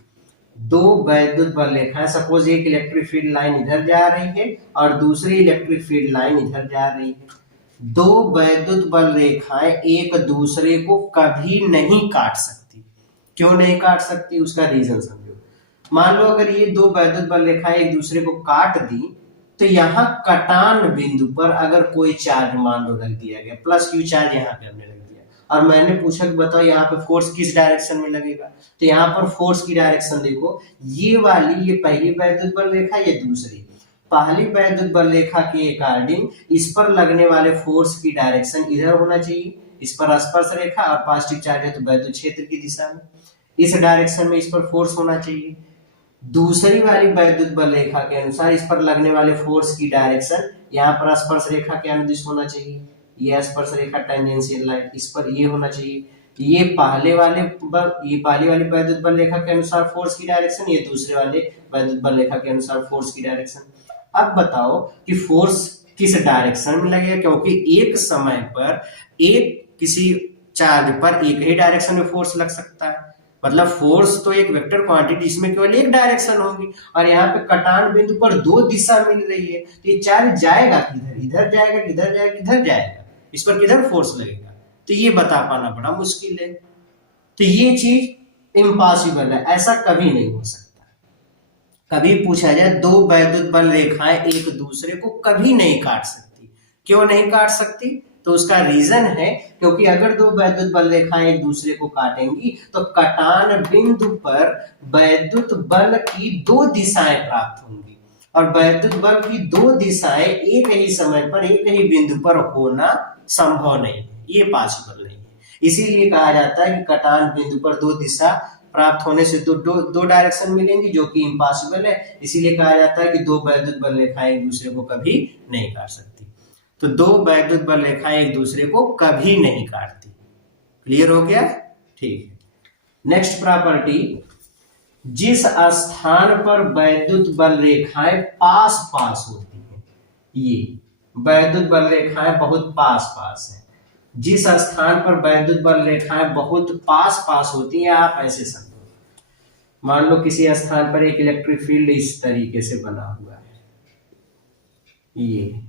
दो वैद्युत बल रेखाएं, सपोज एक इलेक्ट्रिक फील्ड लाइन इधर जा रही है और दूसरी इलेक्ट्रिक फील्ड लाइन इधर जा रही है। दो वैद्युत बल रेखाएं एक दूसरे को कभी नहीं काट सकती। क्यों नहीं काट सकती, उसका रीजन समझो। मान लो अगर ये दो वैद्युत बल रेखाएं एक दूसरे को काट दी तो यहाँ कटान बिंदु पर अगर कोई चार्ज मान लो रख दिया गया, प्लस क्यू चार्ज यहाँ पे हमने रख दिया और मैंने पूछा कि बताओ यहाँ पे फोर्स किस डायरेक्शन में लगेगा, तो यहाँ पर फोर्स की डायरेक्शन देखो, ये वाली ये पहली वैद्युत बल रेखा, ये दूसरी। पहली वैद्युत बल रेखा के अकॉर्डिंग इस पर लगने वाले फोर्स की डायरेक्शन इधर होना चाहिए, इस पर स्पर्श रेखा और पॉजिटिव चार्ज है तो वैद्युत क्षेत्र की दिशा में, इस डायरेक्शन में इस पर फोर्स होना चाहिए। दूसरी वाली वैद्युत बल रेखा के अनुसार इस पर लगने वाले फोर्स की डायरेक्शन यहाँ पर स्पर्श रेखा के अनुदिश होना चाहिए, ये स्पर्श रेखा टेंजेंशियल लाइन इस पर ये होना चाहिए। ये पहली वाली वैद्युत बल रेखा के अनुसार फोर्स की डायरेक्शन, ये दूसरे वाले वैद्युत बल रेखा के अनुसार फोर्स की डायरेक्शन। अब बताओ कि फोर्स किस डायरेक्शन में लगेगा, क्योंकि एक समय पर एक किसी चार्ज पर एक ही डायरेक्शन में फोर्स लग सकता है, मतलब फोर्स तो एक वेक्टर क्वांटिटी जिसमें केवल एक डायरेक्शन होगी और यहाँ पे कटान बिंदु पर दो दिशा मिल रही है, तो ये चार्ज जाएगा किधर, इधर जाएगा, किधर जाएगा, किधर जाएगा, इस पर किधर फोर्स लगेगा, तो ये बता पाना बड़ा मुश्किल है। तो ये चीज इम्पॉसिबल है, ऐसा कभी नहीं हो सकता। कभी पूछा जाए दो वैद्युत बल रेखाएं एक दूसरे को कभी नहीं काट सकती, क्यों नहीं काट सकती, तो उसका रीजन है क्योंकि अगर दो वैद्युत बल रेखाएं एक दूसरे को काटेंगी तो कटान बिंदु पर वैद्युत बल की दो दिशाएं प्राप्त होंगी और वैद्युत बल की दो दिशाएं एक ही समय पर एक ही बिंदु पर होना संभव नहीं है, ये पॉसिबल नहीं है। इसीलिए कहा जाता है कि कटान बिंदु पर दो दिशा प्राप्त होने से दो डायरेक्शन मिलेंगी जो कि इम्पॉसिबल है, इसीलिए कहा जाता है कि दो वैद्युत बल रेखाएं एक दूसरे को कभी नहीं काट सकती। तो दो वैद्युत बल रेखाएं एक दूसरे को कभी नहीं काटती। क्लियर हो गया? ठीक है। नेक्स्ट प्रॉपर्टी, जिस स्थान पर वैद्युत बल रेखाएं पास पास होती हैं, ये वैद्युत बल रेखाएं बहुत पास पास है, जिस स्थान पर वैद्युत बल रेखाएं बहुत पास पास होती हैं, आप ऐसे समझो, मान लो किसी स्थान पर एक इलेक्ट्रिक फील्ड इस तरीके से बना हुआ है, ये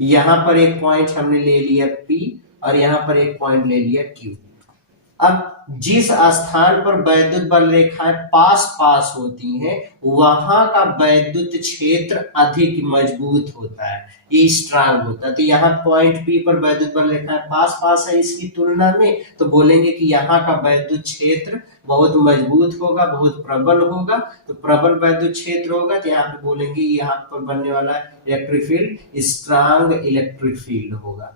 यहां पर एक पॉइंट हमने ले लिया P और यहां पर एक पॉइंट ले लिया Q। अब जिस स्थान पर वैद्युत बल रेखाएं पास पास होती हैं वहां का वैद्युत क्षेत्र अधिक मजबूत होता है, ये स्ट्रांग होता है। तो यहाँ पॉइंट P पर वैद्युत बल रेखाएं पास पास है इसकी तुलना में, तो बोलेंगे कि यहाँ का वैद्युत क्षेत्र बहुत मजबूत होगा, बहुत प्रबल होगा। तो प्रबल वैद्युत क्षेत्र होगा तो यहाँ पे बोलेंगे यहाँ पर बनने वाला electric field strong electric field होगा,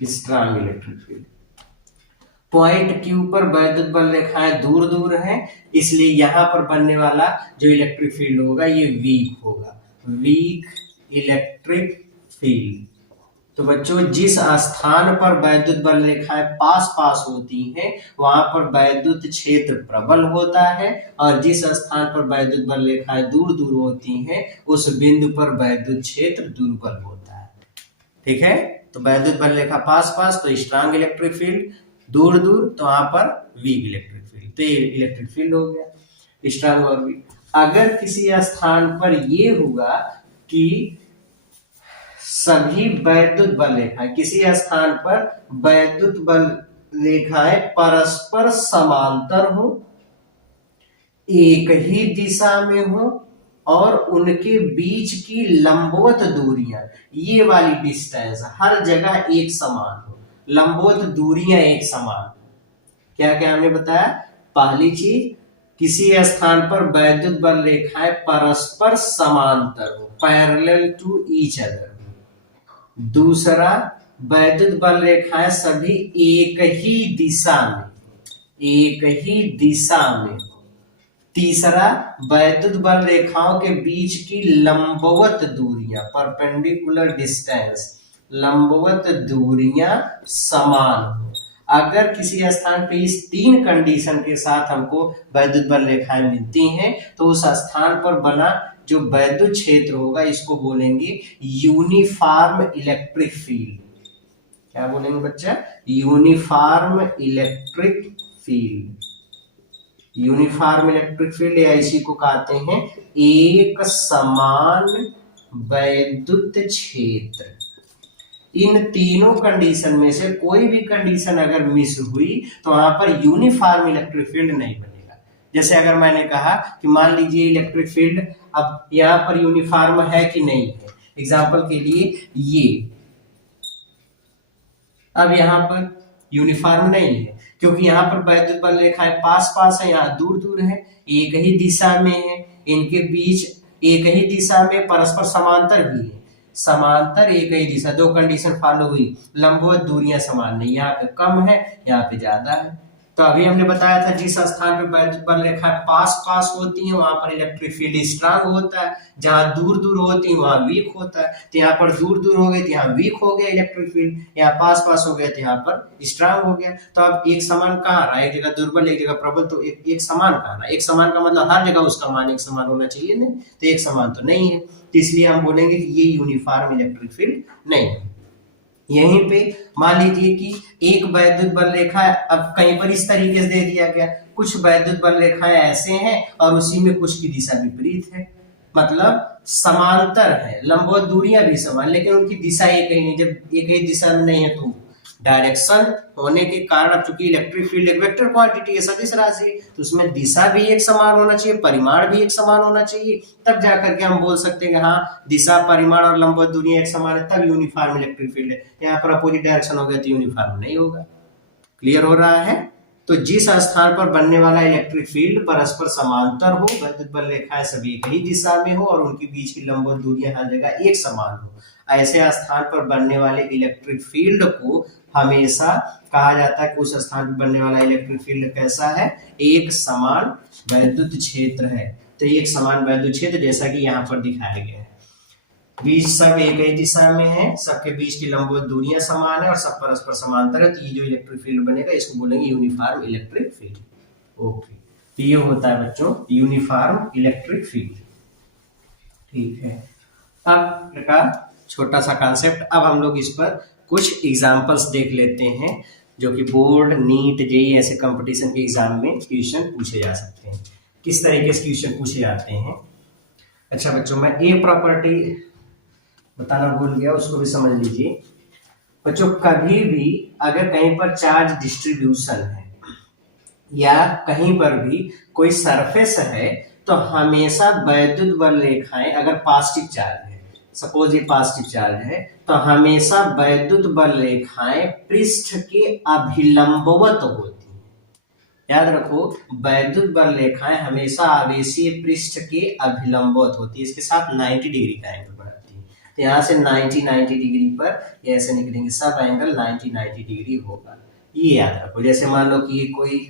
strong electric field. Point Q पर वैद्युत बल रेखाएं दूर दूर हैं, इसलिए यहां पर बनने वाला जो इलेक्ट्रिक फील्ड होगा ये वीक होगा, वीक इलेक्ट्रिक फील्ड। तो बच्चों जिस स्थान पर वैद्युत बल रेखाएं पास पास होती हैं वहां पर वैद्युत क्षेत्र प्रबल होता है और जिस स्थान पर वैद्युत बल रेखाएं दूर दूर होती हैं उस बिंदु पर वैद्युत क्षेत्र दुर्बल होता है। ठीक है, तो वैद्युत बल रेखा पास पास तो स्ट्रांग इलेक्ट्रिक फील्ड, दूर दूर तो वहां पर वीक इलेक्ट्रिक फील्ड, तो ये इलेक्ट्रिक फील्ड हो गया। स्ट्रांग और वीक। अगर किसी स्थान पर ये हुआ कि सभी वैद्युत बल रेखाएं, किसी स्थान पर वैद्युत बल रेखाएं परस्पर समांतर हो, एक ही दिशा में हो और उनके बीच की लंबवत दूरियां, ये वाली डिस्टेंस हर जगह एक समान हो, लंबवत दूरियां एक समान। क्या क्या हमने बताया? पहली चीज, किसी स्थान पर वैद्युत बल रेखाएं परस्पर समांतर हो, पैरेलल टू ईच अदर। दूसरा, वैद्युत बल रेखाएं सभी एक ही दिशा में, एक ही दिशा में। तीसरा, वैद्युत बल रेखाओं के बीच की लंबवत दूरियां, परपेंडिकुलर डिस्टेंस, लंबवत दूरियां समान हो। अगर किसी स्थान पे इस तीन कंडीशन के साथ हमको वैद्युत बल रेखाएं मिलती हैं तो उस स्थान पर बना जो वैद्युत क्षेत्र होगा इसको बोलेंगे यूनिफॉर्म इलेक्ट्रिक फील्ड। क्या बोलेंगे बच्चा? Uniform electric field. Uniform electric field या इसी को कहते हैं एक समान वैद्युत क्षेत्र। इन तीनों कंडीशन में से कोई भी कंडीशन अगर मिस हुई तो वहां पर यूनिफॉर्म इलेक्ट्रिक फील्ड नहीं बनेगा। जैसे अगर मैंने कहा कि मान लीजिए इलेक्ट्रिक फील्ड अब यहां पर यूनिफॉर्म है कि नहीं है, एग्जांपल के लिए ये अब यहां पर यूनिफॉर्म नहीं है क्योंकि यहाँ पर वैद्युत बल रेखाएं पास पास है, यहाँ दूर दूर है, एक ही दिशा में है, इनके बीच एक ही दिशा में परस्पर समांतर भी है, समांतर एक ही दिशा, दो कंडीशन फॉलो हुई, लंबवत दूरियां समान नहीं, यहाँ पे कम है यहाँ पे ज्यादा है। तो अभी हमने बताया था जिस स्थान पर वैद्युत बल रेखाएं पास पास होती हैं वहां पर इलेक्ट्रिक फील्ड स्ट्रांग होता है, जहां दूर दूर होती है वहां वीक होता है। तो यहाँ पर दूर दूर हो गए तो यहाँ वीक हो गया इलेक्ट्रिक फील्ड, यहाँ पास पास हो गया तो यहाँ पर स्ट्रांग हो गया। तो अब एक समान कहाँ रहा? एक जगह दुर्बल एक जगह प्रबल, तो एक समान कहाँ रहा? एक समान का मतलब हर जगह उसका मान एक समान होना चाहिए नहीं, तो एक समान तो नहीं है, तो इसलिए हम बोलेंगे कि ये यूनिफॉर्म इलेक्ट्रिक फील्ड नहीं है। यहीं पे मान लीजिए कि एक वैद्युत बल रेखा अब कहीं पर इस तरीके से दे दिया गया, कुछ वैद्युत बल रेखाएं ऐसे हैं और उसी में कुछ की दिशा विपरीत है, मतलब समांतर है, लंबवत दूरियां भी समान लेकिन उनकी दिशा एक ही नहीं। जब एक ही दिशा में नहीं है तो डायरेक्शन होने के कारण, अब चूंकि इलेक्ट्रिक फील्ड एक वेक्टर क्वांटिटी है, सदिश राशि है, तो उसमें दिशा भी एक समान होना चाहिए, परिमाण भी एक समान होना चाहिए, तब जाकर के हम बोल सकते हैं कि हाँ दिशा, परिमाण और लंबवत दूरियां एक समान है, तब यूनिफॉर्म इलेक्ट्रिक फील्ड है। यहाँ पर अपोजिट डायरेक्शन हो गया तो यूनिफॉर्म नहीं होगा। क्लियर हो रहा है? तो जिस स्थान पर बनने वाला इलेक्ट्रिक फील्ड परस्पर समांतर हो, वैद्युत बल रेखाएं सभी एक ही दिशा में हो और उनके बीच की लंबवत दूरियां हर जगह एक समान हो, ऐसे स्थान पर बनने वाले इलेक्ट्रिक फील्ड को हमेशा कहा जाता है कि उस स्थान पर बनने वाला इलेक्ट्रिक फील्ड कैसा है? एक समान वैद्युत क्षेत्र है। तो एक समान वैद्युत क्षेत्र जैसा कि यहाँ पर दिखाया गया है, बीच सब एक ही दिशा में है, सबके बीच की लंबवत दूरियां समान है और सब परस्पर समांतर है, तो ये जो इलेक्ट्रिक फील्ड बनेगा इसको बोलेंगे यूनिफॉर्म इलेक्ट्रिक फील्ड। ओके, तो ये होता है बच्चों यूनिफॉर्म इलेक्ट्रिक फील्ड। ठीक है, अब प्रकार छोटा सा कॉन्सेप्ट, अब हम लोग इस पर कुछ एग्जाम्पल्स देख लेते हैं जो कि बोर्ड, नीट, जेईई ऐसे कंपटीशन के एग्जाम में क्वेश्चन पूछे जा सकते हैं। किस तरीके से क्वेश्चन पूछे जाते हैं? अच्छा बच्चों, मैं ए प्रॉपर्टी बताना भूल गया, उसको भी समझ लीजिए। बच्चों कभी भी अगर कहीं पर चार्ज डिस्ट्रीब्यूशन है या कहीं पर भी कोई सरफेस है तो हमेशा वैद्युत बल रेखाएं, अगर पॉजिटिव चार्ज है, सपोज ये पॉजिटिव चार्ज है, तो हमेशा वैद्युत बल रेखाएं पृष्ठ के अभिलंबवत होती हैं। याद रखो, वैद्युत बल रेखाएं हमेशा आवेशीय पृष्ठ के अभिलंबवत होती है, इसके साथ 90 डिग्री का एंगल बनाती है। तो यहाँ से 90 डिग्री पर ऐसे निकलेंगे, सब एंगल 90 डिग्री होगा, ये याद रखो। जैसे मान लो कि ये कोई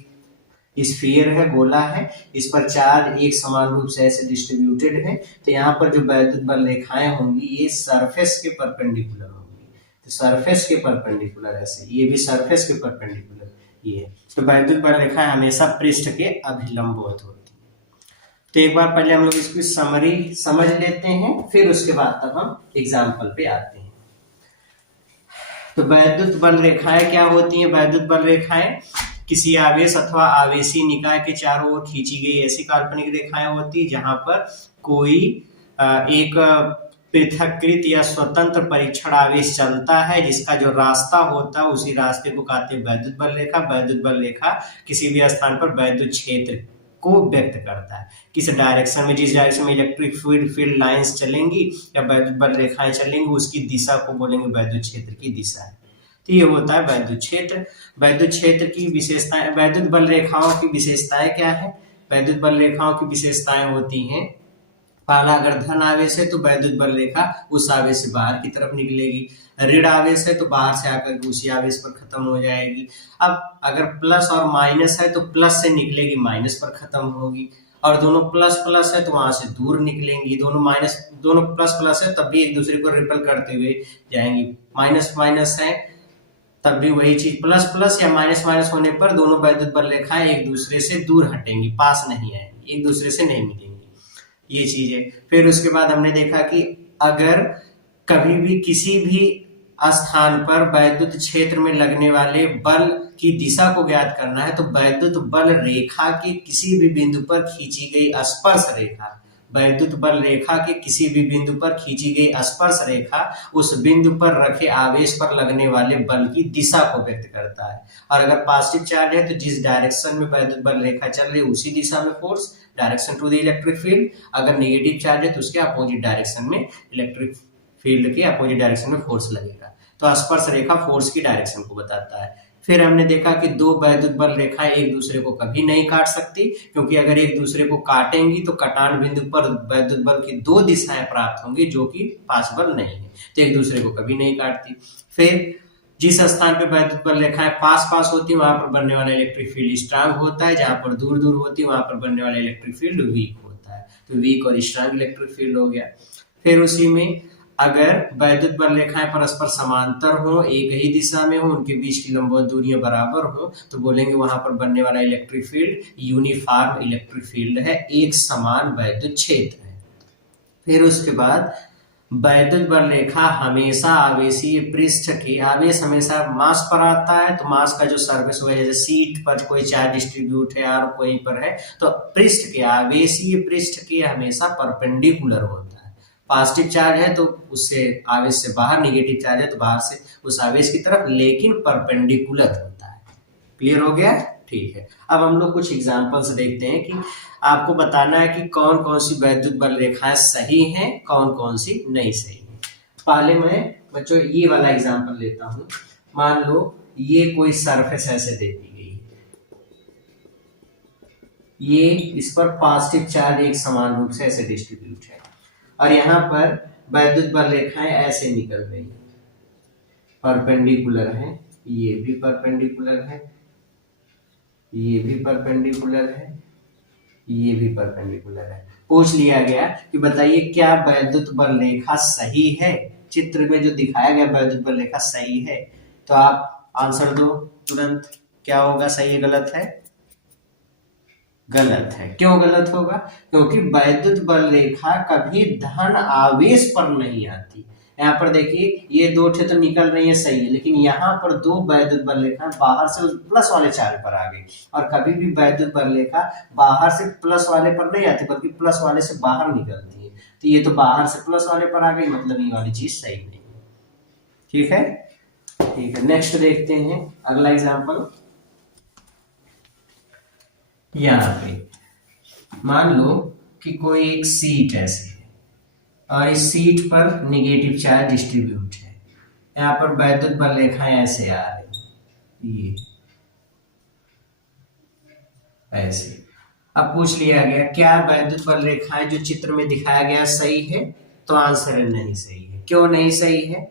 स्फीयर है, गोला है, इस पर चार्ज एक समान रूप से ऐसे डिस्ट्रीब्यूटेड है, तो यहाँ पर जो वैद्युत बल रेखाएं होंगी ये सरफेस के परपेंडिकुलर होंगी, तो सरफेस के परपेंडिकुलर ऐसे, ये भी सरफेस के परपेंडिकुलर, ये तो वैद्युत बल रेखाएं हमेशा पृष्ठ के अभिलंबवत होती है। तो एक बार पहले हम लोग इसकी समरी समझ लेते हैं, फिर उसके बाद तब हम एग्जाम्पल पे आते हैं। तो वैद्युत बल रेखाएं क्या होती हैं? वैद्युत बल रेखाएं किसी आवेश अथवा आवेशी निकाय के चारों ओर खींची गई ऐसी काल्पनिक रेखाएं होती जहां पर कोई एक पृथक्कृत या स्वतंत्र परीक्षण आवेश चलता है, जिसका जो रास्ता होता है उसी रास्ते को कहते हैं वैद्युत बल रेखा। वैद्युत बल रेखा किसी भी स्थान पर वैद्युत क्षेत्र को व्यक्त करता है, किस डायरेक्शन में, जिस डायरेक्शन में इलेक्ट्रिक फील्ड लाइंस चलेंगी या वैद्युत बल रेखाएं चलेंगी उसकी दिशा को बोलेंगे वैद्युत क्षेत्र की दिशा है। तो ये होता है वैद्युत क्षेत्र। वैद्युत क्षेत्र की विशेषताएं, वैद्युत बल रेखाओं की विशेषताएं क्या है? वैद्युत बल रेखाओं की विशेषताएं होती हैं, पहला अगर धन आवेश है तो वैद्युत बल रेखा उस आवेश से बाहर की तरफ निकलेगी, ऋण आवेश है तो बाहर से आकर उसी आवेश पर खत्म हो जाएगी। अब अगर प्लस और माइनस है तो प्लस से निकलेगी माइनस पर खत्म होगी, और दोनों प्लस प्लस है तो वहां से दूर निकलेंगी, दोनों प्लस प्लस है तब भी एक दूसरे को रिपल करते हुए जाएंगी, माइनस माइनस है तब भी वही चीज, प्लस प्लस या माइनस माइनस होने पर दोनों वैद्युत बल रेखाएं एक दूसरे से दूर हटेंगी, पास नहीं आएंगी, एक दूसरे से नहीं मिलेंगी, ये चीज है। फिर उसके बाद हमने देखा कि अगर कभी भी किसी भी स्थान पर वैद्युत क्षेत्र में लगने वाले बल की दिशा को ज्ञात करना है तो वैद्युत बल रेखा के किसी भी बिंदु पर खींची गई स्पर्श रेखा, वैद्युत बल रेखा के किसी भी बिंदु पर खींची गई स्पर्श रेखा उस बिंदु पर रखे आवेश पर लगने वाले बल की दिशा को व्यक्त करता है। और अगर पॉजिटिव चार्ज है तो जिस डायरेक्शन में वैद्युत बल रेखा चल रही है उसी दिशा में force, direction to the electric field. अगर नेगेटिव चार्ज है तो उसके अपोजिट डायरेक्शन में इलेक्ट्रिक फील्ड के अपोजिट डायरेक्शन में फोर्स लगेगा। तो स्पर्श रेखा फोर्स की डायरेक्शन को बताता है। फिर हमने देखा कि दो वैद्युत बल रेखाएं एक दूसरे को कभी नहीं काट सकती, क्योंकि अगर एक दूसरे को काटेंगी तो कटान बिंदु पर वैद्युत बल की दो दिशाएं प्राप्त होंगी जो कि पॉसिबल नहीं है, तो एक दूसरे को कभी नहीं काटती। फिर जिस स्थान पे वैद्युत बल रेखाएं पास पास होती है वहां पर बनने वाला इलेक्ट्रिक फील्ड स्ट्रांग होता है, जहां पर दूर दूर होती है वहां पर बनने वाला इलेक्ट्रिक फील्ड वीक होता है। तो वीक और स्ट्रांग इलेक्ट्रिक फील्ड हो गया। फिर उसी में अगर वैद्युत बल रेखाएं परस्पर समांतर हो, एक ही दिशा में हो, उनके बीच की लंबवत दूरियां बराबर हो, तो बोलेंगे वहां पर बनने वाला electric field uniform electric field है, एक समान वैद्युत क्षेत्र है। फिर उसके बाद वैद्युत बल रेखा हमेशा आवेशीय पृष्ठ के, आवेश हमेशा मास पर आता है, तो मास का जो सरफेस हो, जैसे सीट पर कोई चार्ज डिस्ट्रीब्यूट है और कोई पर है, तो पृष्ठ के, आवेशीय पृष्ठ के हमेशा परपेंडिकुलर होता है। पॉजिटिव चार्ज है तो उससे आवेश से बाहर, नेगेटिव चार्ज है तो बाहर से उस आवेश की तरफ, लेकिन परपेंडिकुलर होता है। क्लियर हो गया? ठीक है। अब हम लोग कुछ एग्जांपल्स देखते हैं कि आपको बताना है कि कौन कौन सी वैद्युत बल रेखाएं सही हैं, कौन कौन सी नहीं सही है। पहले मैं बच्चों ये वाला एग्जांपल लेता हूं। मान लो ये कोई सरफेस ऐसे दे दी गई है, ये इस पर पॉजिटिव चार्ज एक समान रूप से ऐसे डिस्ट्रीब्यूट है, और यहाँ पर वैद्युत बल रेखाएं ऐसे निकल रही है, परपेंडिकुलर है, ये भी परपेंडिकुलर है, ये भी परपेंडिकुलर है, ये भी परपेंडिकुलर है। पूछ लिया गया कि बताइए क्या वैद्युत बल रेखा सही है, चित्र में जो दिखाया गया वैद्युत बल रेखा सही है, तो आप आंसर दो तुरंत, क्या होगा, सही है गलत है? गलत है। क्यों गलत होगा? क्योंकि वैद्युत बल रेखा कभी धन आवेश पर नहीं आती। यहाँ पर देखिए ये दो क्षेत्र निकल रही है, सही है, लेकिन यहाँ पर दो वैद्युत बल रेखा बाहर से प्लस वाले चार्ज पर आ गई, और कभी भी वैद्युत बल रेखा बाहर से प्लस वाले पर नहीं आती बल्कि प्लस वाले से बाहर निकलती है। तो ये तो बाहर से प्लस वाले पर आ गई, मतलब ये वाली चीज सही नहीं है। ठीक है, ठीक है। नेक्स्ट देखते हैं अगला एग्जाम्पल। यहाँ पे मान लो कि कोई एक सीट ऐसे है और इस सीट पर नेगेटिव चार्ज डिस्ट्रीब्यूट है, यहाँ पर वैद्युत बल रेखाएं ऐसे आ रही, ये ऐसे। अब पूछ लिया गया क्या वैद्युत बल रेखाएं जो चित्र में दिखाया गया सही है, तो आंसर है नहीं सही है। क्यों नहीं सही है?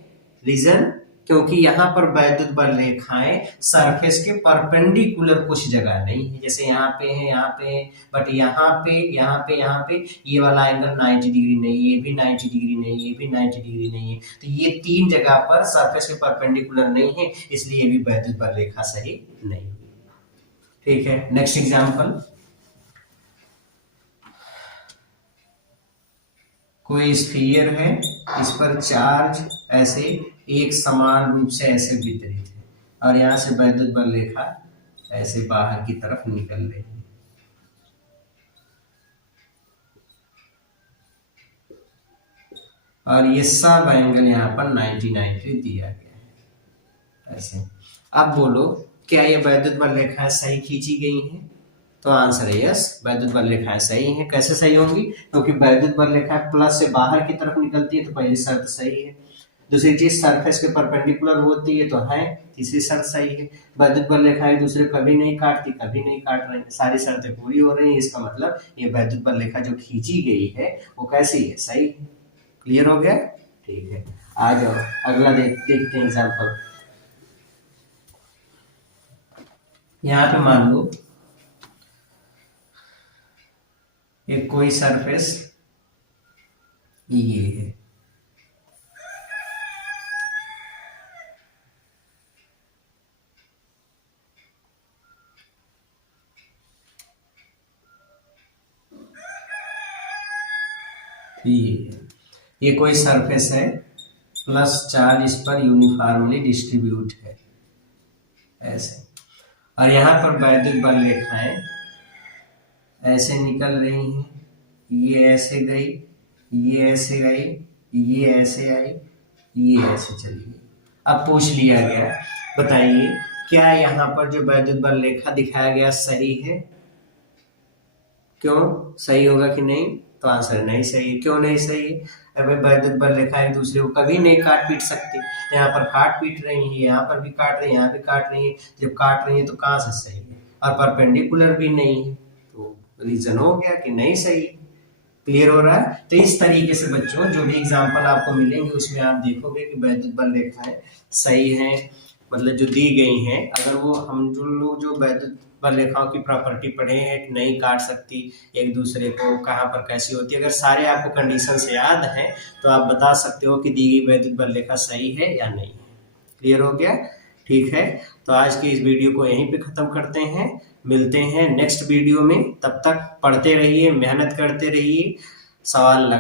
रीजन, क्योंकि यहाँ पर वैद्युत बल रेखाएं सरफेस के परपेंडिकुलर कुछ जगह नहीं है, जैसे यहाँ पे है, यहाँ पे है, बट यहाँ पे, यहाँ पे, यहाँ पे ये वाला एंगल 90 डिग्री नहीं, ये भी 90 डिग्री नहीं, ये भी 90 डिग्री नहीं है, तो ये तीन जगह पर सरफेस के परपेंडिकुलर नहीं है, इसलिए ये भी वैद्युत बल रेखा सही नहीं। ठीक है, नेक्स्ट एग्जाम्पल। कोई स्फीयर है, इस पर चार्ज ऐसे एक समान रूप से ऐसे वितरित है, और यहाँ से वैद्युत बल रेखा ऐसे बाहर की तरफ निकल रही है। और ये सब एंगल यहाँ पर 90 दिया गया है ऐसे। अब बोलो क्या ये वैद्युत बल रेखाएं सही खींची गई हैं? तो आंसर है यस, वैद्युत बल रेखाएं सही हैं। कैसे सही होंगी? क्योंकि वैद्युत बल रेखाएं प्लस से बाहर की तरफ निकलती है, तो पहली शर्त सही है। दूसरी चीज सरफेस के परपेंडिकुलर होती है, तो है, तीसरी शर्त सही है। वैद्युत बल रेखाएं दूसरे कभी नहीं काटती, कभी नहीं काट रही, सारी शर्तें पूरी हो रही हैं। इसका मतलब ये वैद्युत बल रेखा जो खींची गई है वो कैसी है? सही है। क्लियर हो गया? ठीक है, आ जाओ अगला देखते हैं एग्जाम्पल। यहाँ पे मान लो एक कोई सरफेस ये है, ये कोई सरफेस है, प्लस चार्ज इस पर यूनिफॉर्मली डिस्ट्रीब्यूट है ऐसे। और यहाँ पर वैद्युत बल रेखाएं ऐसे निकल रही हैं, ये ऐसे गई, ये ऐसे गई, ये ऐसे आई, ये ऐसे चली गई। अब पूछ लिया गया, बताइए क्या यहाँ पर जो वैद्युत बल रेखा दिखाया गया सही है? क्यों सही होगा कि नहीं? तो आंसर नहीं सही है। क्यों नहीं सही है? अरे वैद्युत बल रेखा एक दूसरे को कभी नहीं काट पीट सकती। यहाँ पर काट पीट रही है, यहाँ पर भी काट रही है, यहाँ भी काट रही है। जब काट रही है तो कहाँ से सही है? और परपेंडिकुलर भी नहीं है, तो रीजन हो गया कि नहीं सही। क्लियर हो रहा है? तो इस तरीके से बच्चों जो भी एग्जाम्पल आपको मिलेंगे उसमें आप देखोगे कि वैद्युत बल रेखाएं सही हैं, मतलब जो दी गई हैं। अगर वो हम जो लोग जो वैद्युत बल रेखाओं की प्रॉपर्टी पढ़े हैं, नहीं काट सकती एक दूसरे को, कहाँ पर कैसी होती है, अगर सारे आपको कंडीशंस याद हैं तो आप बता सकते हो कि दी गई वैद्युत बल रेखा सही है या नहीं है। क्लियर हो गया? ठीक है, तो आज की इस वीडियो को यहीं पे ख़त्म करते हैं। मिलते हैं नेक्स्ट वीडियो में, तब तक पढ़ते रहिए, मेहनत करते रहिए, सवाल